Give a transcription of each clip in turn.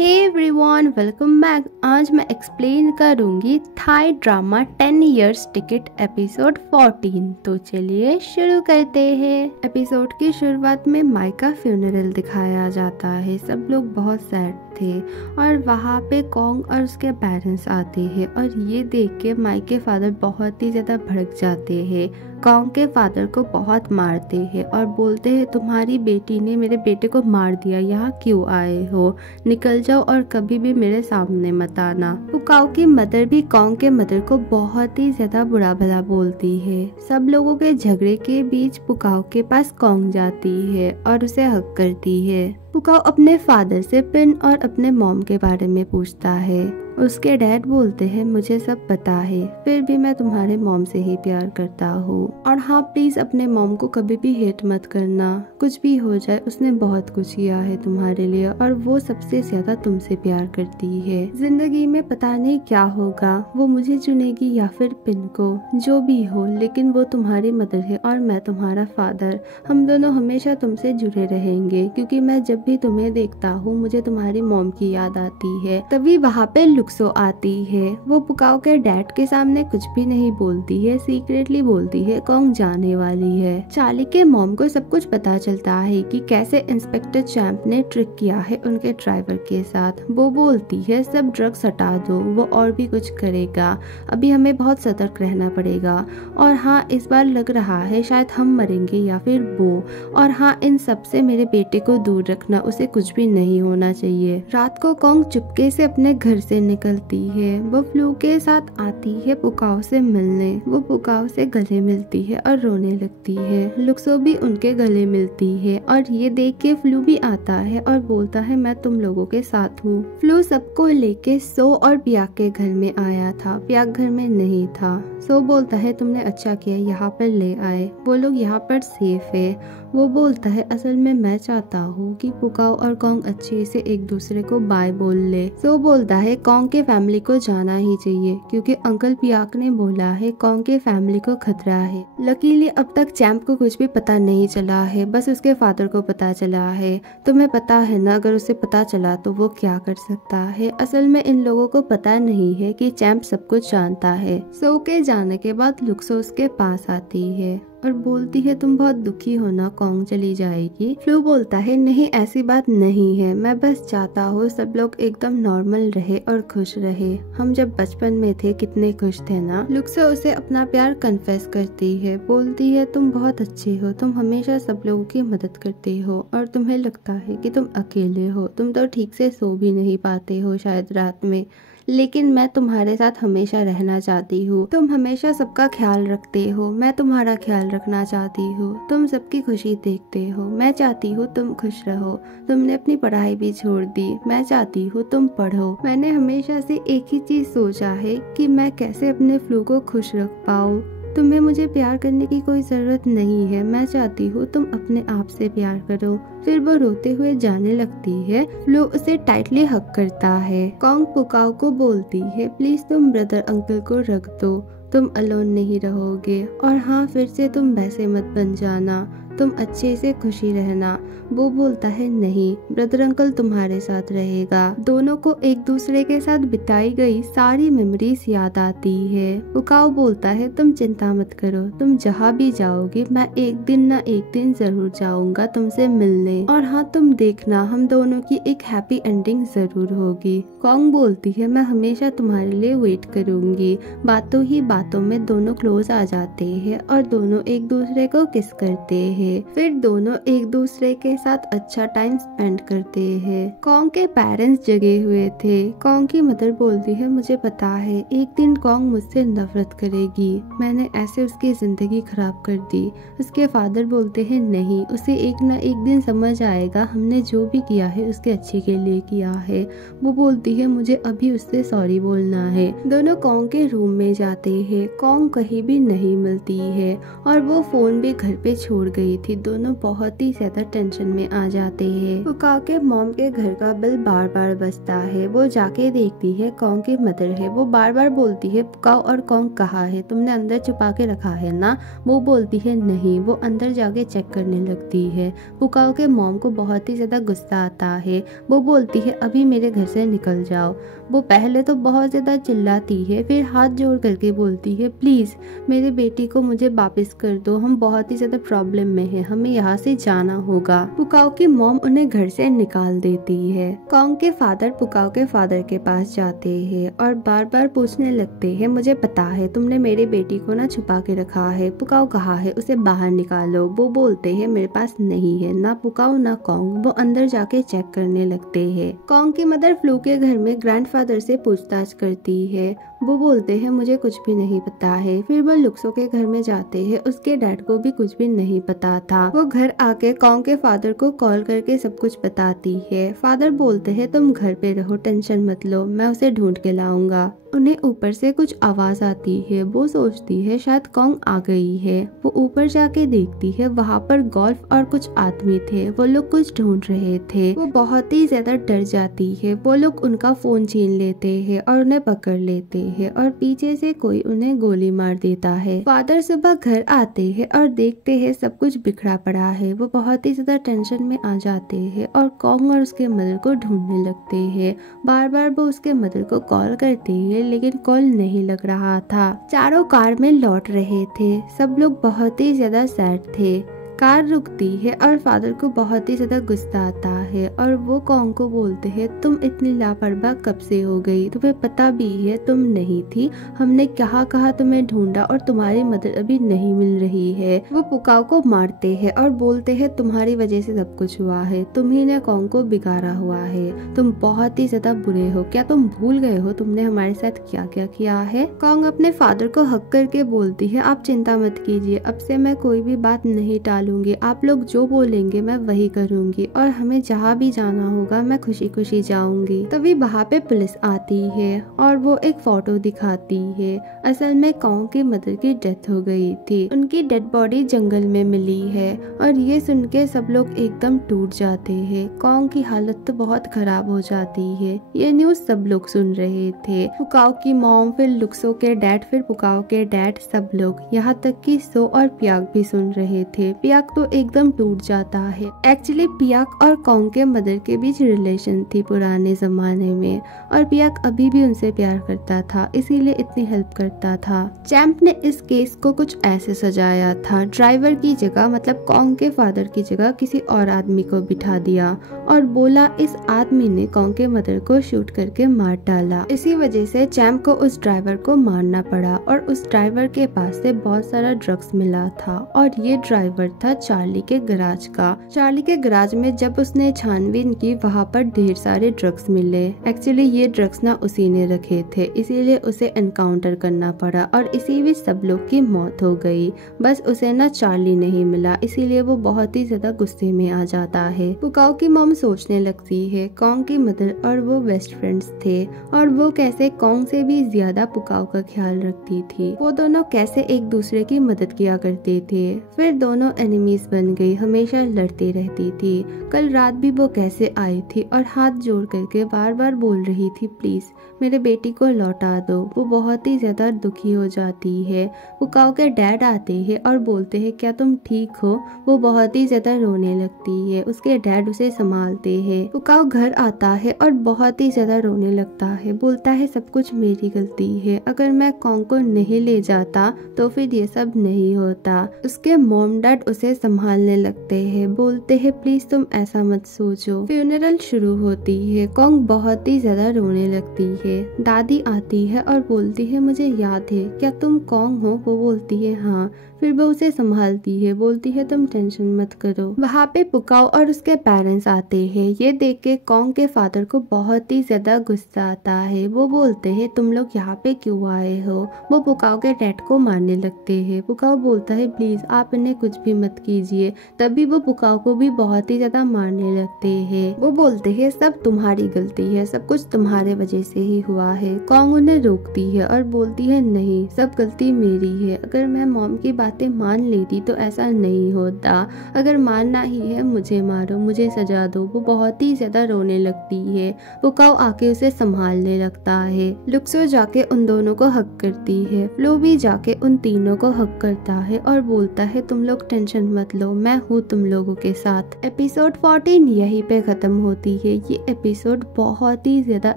Hey everyone, welcome back. आज मैं explain करूंगी Thai drama 10 years ticket episode 14। तो चलिए शुरू करते हैं। एपिसोड की शुरुआत में माई का फ्यूनरल दिखाया जाता है। सब लोग बहुत सैड थे और वहाँ पे कॉन्ग और उसके पेरेंट्स आते हैं और ये देख के माई के फादर बहुत ही ज़्यादा भड़क जाते हैं। कॉन्ग के फादर को बहुत मारते हैं और बोलते हैं तुम्हारी बेटी ने मेरे बेटे को मार दिया, यहाँ क्यों आए हो, निकल जाओ और कभी भी मेरे सामने मत आना। पुकाओ की मदर भी कॉन्ग के मदर को बहुत ही ज्यादा बुरा भला बोलती है। सब लोगों के झगड़े के बीच पुकाओ के पास कॉन्ग जाती है और उसे हक करती है। पुकाओ अपने फादर से पिन और अपने मॉम के बारे में पूछता है। उसके डैड बोलते हैं मुझे सब पता है, फिर भी मैं तुम्हारे मॉम से ही प्यार करता हूँ और हाँ प्लीज अपने मॉम को कभी भी हेट मत करना, कुछ भी हो जाए उसने बहुत कुछ किया है तुम्हारे लिए और वो सबसे ज्यादा तुमसे प्यार करती है। जिंदगी में पता नहीं क्या होगा, वो मुझे चुनेगी या फिर पिन को, जो भी हो लेकिन वो तुम्हारी मदर है और मैं तुम्हारा फादर। हम दोनों हमेशा तुमसे जुड़े रहेंगे क्योंकि मैं जब भी तुम्हें देखता हूँ मुझे तुम्हारी मॉम की याद आती है। तभी वहाँ पे लुक्सो आती है। वो पुकाओ के डैड के सामने कुछ भी नहीं बोलती है, सीक्रेटली बोलती है कॉन्ग जाने वाली है। चार्ली के मॉम को सब कुछ पता चलता है कि कैसे इंस्पेक्टर चैंप ने ट्रिक किया है उनके ड्राइवर के साथ। वो बोलती है सब ड्रग्स हटा दो, वो और भी कुछ करेगा, अभी हमें बहुत सतर्क रहना पड़ेगा। और हाँ इस बार लग रहा है शायद हम मरेंगे या फिर वो, और हाँ इन सब से मेरे बेटे को दूर रखना, उसे कुछ भी नहीं होना चाहिए। रात को कॉन्ग चुपके से अपने घर से निकलती है। वो फ्लू के साथ आती है पुकाओ से मिलने। वो पुकाओ से गले मिलती है और रोने लगती है। लुक्सो भी उनके गले मिलती है और ये देख के फ्लू भी आता है और बोलता है मैं तुम लोगों के साथ हूँ। फ्लू सबको लेके सो और पियाक के घर में आया था, पियाक घर में नहीं था। सो बोलता है तुमने अच्छा किया यहाँ पर ले आए, वो लोग यहाँ पर सेफ है। वो बोलता है असल में मैं चाहता हूँ कि पुकाओ और कॉन्ग अच्छे से एक दूसरे को बाय बोल ले। सो बोलता है कॉन्ग के फैमिली को जाना ही चाहिए क्योंकि अंकल पियाक ने बोला है कॉन्ग के फैमिली को खतरा है। लकीली अब तक चैंप को कुछ भी पता नहीं चला है, बस उसके फादर को पता चला है। तुम्हें पता है ना अगर उसे पता चला तो वो क्या कर सकता है। असल में इन लोगों को पता नहीं है कि चैंप सब कुछ जानता है। सो के जाने के बाद लुक्सो उसके पास आती है और बोलती है तुम बहुत दुखी हो ना, कॉन्ग चली जाएगी। फ्लू बोलता है नहीं ऐसी बात नहीं है, मैं बस चाहता हूँ सब लोग एकदम नॉर्मल रहे और खुश रहे। हम जब बचपन में थे कितने खुश थे ना। लुक्सो उसे अपना प्यार कन्फेस करती है, बोलती है तुम बहुत अच्छे हो, तुम हमेशा सब लोगों की मदद करते हो और तुम्हें लगता है कि तुम अकेले हो, तुम तो ठीक से सो भी नहीं पाते हो शायद रात में, लेकिन मैं तुम्हारे साथ हमेशा रहना चाहती हूँ। तुम हमेशा सबका ख्याल रखते हो, मैं तुम्हारा ख्याल रखना चाहती हूँ। तुम सबकी खुशी देखते हो, मैं चाहती हूँ तुम खुश रहो। तुमने अपनी पढ़ाई भी छोड़ दी, मैं चाहती हूँ तुम पढ़ो। मैंने हमेशा से एक ही चीज सोचा है कि मैं कैसे अपने फ्लू को खुश रख पाऊँ। तुम्हें मुझे प्यार करने की कोई जरूरत नहीं है, मैं चाहती हूँ तुम अपने आप से प्यार करो। फिर वो रोते हुए जाने लगती है। फ्लू उसे टाइटली हक करता है। कॉन्ग पुकाओ को बोलती है प्लीज तुम ब्रदर अंकल को रख दो, तुम अलोन नहीं रहोगे और हाँ फिर से तुम वैसे मत बन जाना, तुम अच्छे से खुशी रहना। वो बोलता है नहीं, ब्रदर अंकल तुम्हारे साथ रहेगा। दोनों को एक दूसरे के साथ बिताई गई सारी मेमोरीज याद आती है। पुकाओ बोलता है तुम चिंता मत करो, तुम जहाँ भी जाओगे मैं एक दिन ना एक दिन जरूर जाऊंगा तुमसे मिलने, और हाँ तुम देखना हम दोनों की एक हैप्पी एंडिंग जरूर होगी। कॉन्ग बोलती है मैं हमेशा तुम्हारे लिए वेट करूंगी। बातों ही बातों में दोनों क्लोज आ जाते हैं और दोनों एक दूसरे को किस करते हैं। फिर दोनों एक दूसरे के साथ अच्छा टाइम स्पेंड करते हैं। कॉन्ग के पेरेंट्स जगे हुए थे। कॉन्ग की मदर बोलती है मुझे पता है एक दिन कॉन्ग मुझसे नफरत करेगी, मैंने ऐसे उसकी जिंदगी खराब कर दी। उसके फादर बोलते हैं नहीं, उसे एक न एक दिन समझ आएगा हमने जो भी किया है उसके अच्छे के लिए किया है। वो बोलती है मुझे अभी उससे सॉरी बोलना है। दोनों कॉन्ग के रूम में जाते हैं। कॉन्ग कहीं भी नहीं मिलती है और वो फोन भी घर पे छोड़ गई गई थी। दोनों बहुत ही ज्यादा टेंशन में आ जाते हैं। पुकाओ के मॉम के घर का बिल बार बार बजता है। वो जाके देखती है कॉन्ग की मदर है। वो बार बार बोलती है पुकाओ और कॉन्ग कहाँ है, तुमने अंदर छुपा के रखा है ना। वो बोलती है नहीं। वो अंदर जाके चेक करने लगती है। पुकाओ के मॉम को बहुत ही ज्यादा गुस्सा आता है। वो बोलती है अभी मेरे घर से निकल जाओ। वो पहले तो बहुत ज्यादा चिल्लाती है, फिर हाथ जोड़ करके बोलती है प्लीज मेरे बेटी को मुझे वापस कर दो, हम बहुत ही ज्यादा प्रॉब्लम में हैं, हमें यहाँ से जाना होगा। पुकाओ की मॉम उन्हें घर से निकाल देती है। कॉन्ग के फादर पुकाओ के फादर के पास जाते हैं और बार बार पूछने लगते हैं मुझे पता है तुमने मेरी बेटी को ना छुपा के रखा है, पुकाओ कहाँ है, उसे बाहर निकालो। वो बोलते हैं मेरे पास नहीं है, ना पुकाओ ना कॉन्ग। वो अंदर जाके चेक करने लगते हैं। कॉन्ग की मदर फ्लू के घर में ग्रैंडफादर से पूछताछ करती है। वो बोलते हैं मुझे कुछ भी नहीं पता है। फिर वो लुक्सो के घर में जाते हैं। उसके डैड को भी कुछ भी नहीं पता था। वो घर आके कॉन्ग के फादर को कॉल करके सब कुछ बताती है। फादर बोलते हैं तुम घर पे रहो, टेंशन मत लो, मैं उसे ढूंढ के लाऊंगा। उन्हें ऊपर से कुछ आवाज आती है। वो सोचती है शायद कॉन्ग आ गई है। वो ऊपर जाके देखती है, वहाँ पर गोल्फ और कुछ आदमी थे। वो लोग कुछ ढूंढ रहे थे। वो बहुत ही ज्यादा डर जाती है। वो लोग उनका फोन छीन लेते हैं और उन्हें पकड़ लेते हैं और पीछे से कोई उन्हें गोली मार देता है। फादर सुबह घर आते हैं और देखते हैं सब कुछ बिखरा पड़ा है। वो बहुत ही ज्यादा टेंशन में आ जाते हैं और कॉन्ग और उसके मदर को ढूंढने लगते हैं। बार बार वो उसके मदर को कॉल करते हैं लेकिन कॉल नहीं लग रहा था। चारों कार में लौट रहे थे। सब लोग बहुत ही ज्यादा सैड थे। कार रुकती है और फादर को बहुत ही ज्यादा गुस्सा आता है और वो कॉन्ग को बोलते हैं तुम इतनी लापरवाह कब से हो गई, तुम्हें पता भी है तुम नहीं थी, हमने कहाँ कहाँ तुम्हें ढूंढा और तुम्हारी मदद अभी नहीं मिल रही है। वो पुकाओ को मारते हैं और बोलते हैं तुम्हारी वजह से सब कुछ हुआ है, तुम्ही ने कॉन्ग को बिगाड़ा हुआ है, तुम बहुत ही ज्यादा बुरे हो, क्या तुम भूल गए हो तुमने हमारे साथ क्या क्या किया है। कॉन्ग अपने फादर को हक करके बोलती है आप चिंता मत कीजिए, अब से मैं कोई भी बात नहीं टालूंगी, आप लोग जो बोलेंगे मैं वही करूंगी और हमें जहाँ भी जाना होगा मैं खुशी खुशी जाऊंगी। तभी वहाँ पे पुलिस आती है और वो एक फोटो दिखाती है। असल में कॉन्ग की मदर की डेथ हो गई थी। उनकी डेड बॉडी जंगल में मिली है और ये सुन के सब लोग एकदम टूट जाते हैं। कॉन्ग की हालत तो बहुत खराब हो जाती है। ये न्यूज सब लोग सुन रहे थे, पुकाओ की मॉम, फिर लुक्सो के डैड, फिर पुकाओ के डैड, सब लोग, यहाँ तक कि सो और पियाक भी सुन रहे थे। पियाक तो एकदम टूट जाता है। एक्चुअली पियाक और कॉन्ग के मदर के बीच रिलेशन थी पुराने जमाने में और पियाक अभी भी उनसे प्यार करता था, इसीलिए इतनी हेल्प करता था। चैंप ने इस केस को कुछ ऐसे सजाया था, ड्राइवर की जगह मतलब कॉन्ग के फादर की जगह किसी और आदमी को बिठा दिया और बोला इस आदमी ने कॉन्ग के मदर को शूट करके मार डाला। इसी वजह से चैंप को उस ड्राइवर को मारना पड़ा और उस ड्राइवर के पास से बहुत सारा ड्रग्स मिला था और ये ड्राइवर था चार्ली के गराज का। चार्ली के गराज में जब उसने छानबीन की वहाँ पर ढेर सारे ड्रग्स मिले। एक्चुअली ये ड्रग्स ना उसी ने रखे थे, इसीलिए उसे एनकाउंटर करना पड़ा और इसी बीच सब लोग की मौत हो गई। बस उसे ना चार्ली नहीं मिला, इसीलिए वो बहुत ही ज्यादा गुस्से में आ जाता है। पुकाओ की मॉम सोचने लगती है कॉन्ग की मदर और वो बेस्ट फ्रेंड्स थे और वो कैसे कॉन्ग से भी ज्यादा पुकाओ का ख्याल रखती थी। वो दोनों कैसे एक दूसरे की मदद किया करते थे। फिर दोनों एनिमीज बन गई, हमेशा लड़ती रहती थी। कल रात भी वो कैसे आई थी और हाथ जोड़ करके बार बार बोल रही थी प्लीज मेरे बेटी को लौटा दो। वो बहुत ही ज्यादा दुखी हो जाती है। पुकाओ के डैड आते हैं और बोलते हैं क्या तुम ठीक हो। वो बहुत ही ज्यादा रोने लगती है। उसके डैड उसे संभालते हैं। पुकाओ घर आता है और बहुत ही ज्यादा रोने लगता है, बोलता है सब कुछ मेरी गलती है, अगर मैं कॉन्ग को नहीं ले जाता तो फिर ये सब नहीं होता। उसके मॉम डैड उसे संभालने लगते हैं, बोलते हैं प्लीज तुम ऐसा मत सोचो। फ्यूनरल शुरू होती है। कॉन्ग बहुत ही ज्यादा रोने लगती है। दादी आती है और बोलती है मुझे याद है, क्या तुम कॉन्ग हो। वो बोलती है हाँ। फिर वो उसे संभालती है, बोलती है तुम टेंशन मत करो। वहाँ पे पुकाओ और उसके पेरेंट्स आते हैं। ये देख के कॉन्ग के फादर को बहुत ही ज्यादा गुस्सा आता है। वो बोलते हैं तुम लोग यहाँ पे क्यों आए हो। वो पुकाओ के डैड को मारने लगते हैं। पुकाओ बोलता है प्लीज आप इन्हें कुछ भी मत कीजिए। तभी वो पुकाओ को भी बहुत ही ज्यादा मारने लगते हैं। वो बोलते हैं सब तुम्हारी गलती है, सब कुछ तुम्हारे वजह से ही हुआ है। कॉन्ग उन्हें रोकती है और बोलती है नहीं, सब गलती मेरी है, अगर मैं मॉम की बात बातें मान लेती तो ऐसा नहीं होता। अगर मारना ही है मुझे मारो, मुझे सजा दो। वो बहुत ही ज्यादा रोने लगती है। वो काओ आके उसे संभालने लगता है। लुक्सो जाके उन दोनों को हक करती है। फ्लो भी जाके उन तीनों को हक करता है और बोलता है तुम लोग टेंशन मत लो, मैं हूँ तुम लोगों के साथ। एपिसोड 14 यहीं पे खत्म होती है। ये एपिसोड बहुत ही ज्यादा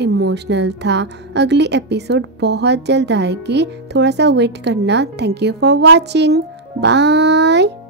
इमोशनल था। अगली एपिसोड बहुत जल्द आएगी, थोड़ा सा वेट करना। Thank you for watching, bye.